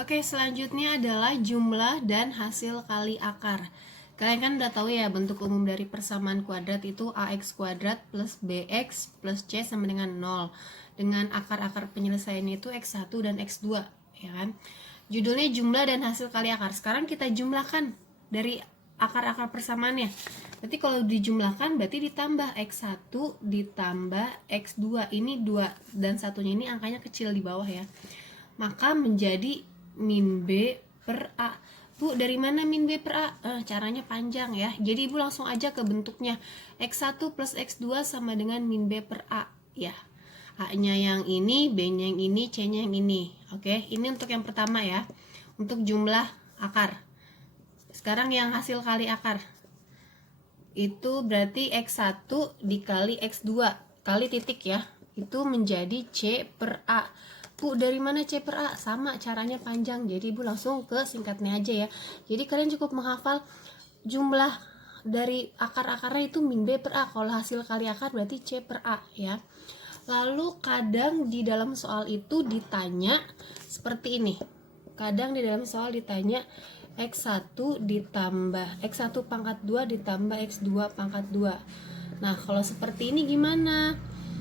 Oke, selanjutnya adalah jumlah dan hasil kali akar. Kalian kan udah tahu ya bentuk umum dari persamaan kuadrat itu ax kuadrat plus bx plus c sama dengan 0. Dengan akar-akar penyelesaiannya itu x1 dan x2, ya kan? Judulnya jumlah dan hasil kali akar. Sekarang kita jumlahkan dari akar-akar persamaannya. Berarti kalau dijumlahkan berarti ditambah x1 ditambah x2. Ini 2 dan satunya ini angkanya kecil di bawah ya. Maka menjadi min B per A. Bu, dari mana min B per A? Caranya panjang ya. Jadi Ibu langsung aja ke bentuknya. X1 plus X2 sama dengan min B per A ya. A-nya yang ini, B-nya yang ini, C-nya yang ini. Oke, ini untuk yang pertama ya. Untuk jumlah akar. Sekarang yang hasil kali akar. Itu berarti X1 dikali X2 kali titik ya. Itu menjadi C per A. Bu, dari mana C per A? Sama, caranya panjang. Jadi Ibu langsung ke singkatnya aja ya. Jadi kalian cukup menghafal jumlah dari akar-akarnya itu min B per A. Kalau hasil kali akar berarti C per A ya. Lalu kadang di dalam soal itu ditanya seperti ini. Kadang di dalam soal ditanya X1 ditambah X1 pangkat 2 ditambah X2 pangkat 2. Nah, kalau seperti ini gimana?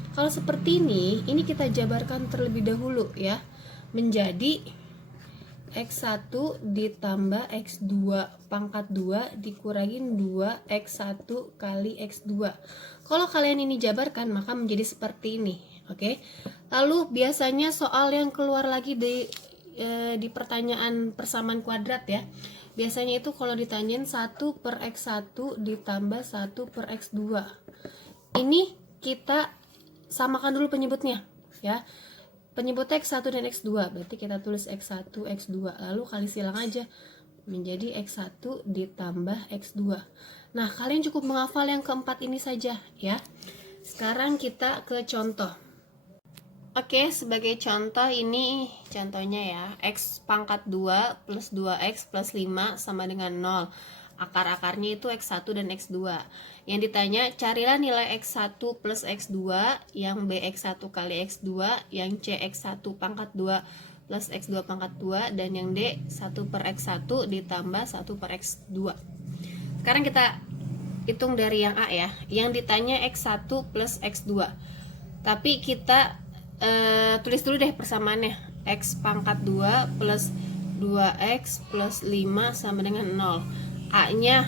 Kalau seperti ini kita jabarkan terlebih dahulu ya. Menjadi X1 ditambah X2 pangkat 2 dikurangin 2X1 kali X2. Kalau kalian ini jabarkan maka menjadi seperti ini. Oke. Lalu biasanya soal yang keluar lagi di pertanyaan persamaan kuadrat ya. Biasanya itu kalau ditanyain 1 per X1 ditambah 1 per X2. Ini kita samakan dulu penyebutnya ya. Penyebutnya X1 dan X2, berarti kita tulis X1, X2, lalu kali silang aja menjadi X1 ditambah X2. Nah, kalian cukup menghafal yang keempat ini saja ya. Sekarang kita ke contoh. Oke, sebagai contoh ini contohnya ya. X pangkat 2 plus 2X plus 5 sama dengan 0. Akar-akarnya itu X1 dan X2. Yang ditanya, carilah nilai X1 plus X2, yang BX1 kali X2, yang CX1 pangkat 2 plus X2 pangkat 2, dan yang D 1 per X1 ditambah 1 per X2. Sekarang kita hitung dari yang A ya. Yang ditanya X1 plus X2. Tapi kita tulis dulu deh persamaannya. X pangkat 2 plus 2X plus 5 sama dengan 0. A-nya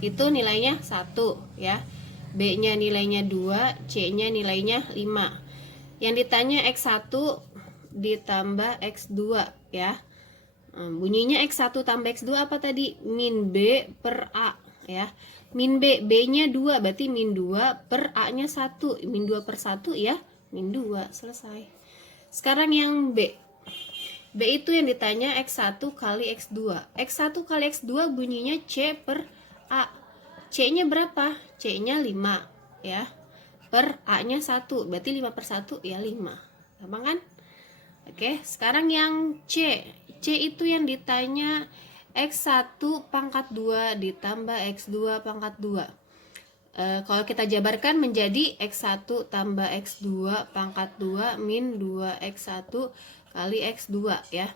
itu nilainya 1 ya. B-nya nilainya 2, C-nya nilainya 5. Yang ditanya X1 ditambah X2 ya. Bunyinya X1 tambah X2 apa tadi? Min B per A ya. Min B, B-nya 2 berarti min 2 per A-nya 1. Min 2 per 1 ya, min 2, selesai. Sekarang yang B. B itu yang ditanya X1 kali X2. X1 kali X2 bunyinya C per A. C-nya berapa? C-nya 5 ya. Per A-nya 1. Berarti 5 per 1 ya 5. Gampang kan? Oke, sekarang yang C. C itu yang ditanya X1 pangkat 2 ditambah X2 pangkat 2. Kalau kita jabarkan menjadi X1 tambah X2 pangkat 2 min 2X1 kali X2 ya.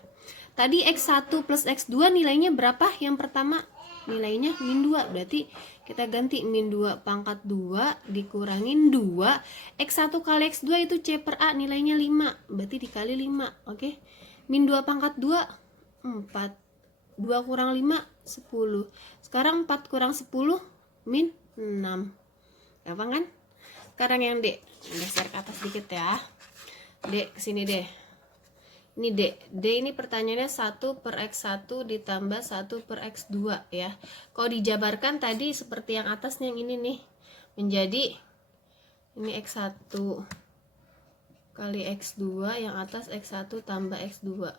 Tadi X1 plus X2 nilainya berapa? Yang pertama nilainya min 2. Berarti kita ganti min 2 pangkat 2 dikurangin 2. X1 kali X2 itu C per A nilainya 5. Berarti dikali 5. Oke. Min 2 pangkat 2 4. 2 kurang 5 10. Sekarang 4 kurang 10 min 6. Gampang kan? Sekarang yang D. Geser ke atas dikit ya. D kesini deh. Ini D. D ini pertanyaannya 1 per X1 ditambah 1 per X2 ya. Kalau dijabarkan tadi seperti yang atasnya yang ini nih. Menjadi ini X1 kali X2, yang atas X1 tambah X2.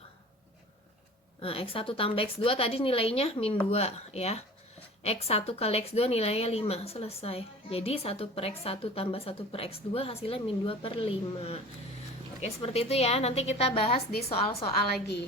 Nah, X1 tambah X2 tadi nilainya min 2 ya. X1 kali X2 nilainya 5, selesai. Jadi 1 per X1 tambah 1 per X2 hasilnya min 2 per 5. Oke, seperti itu ya. Nanti kita bahas di soal-soal lagi.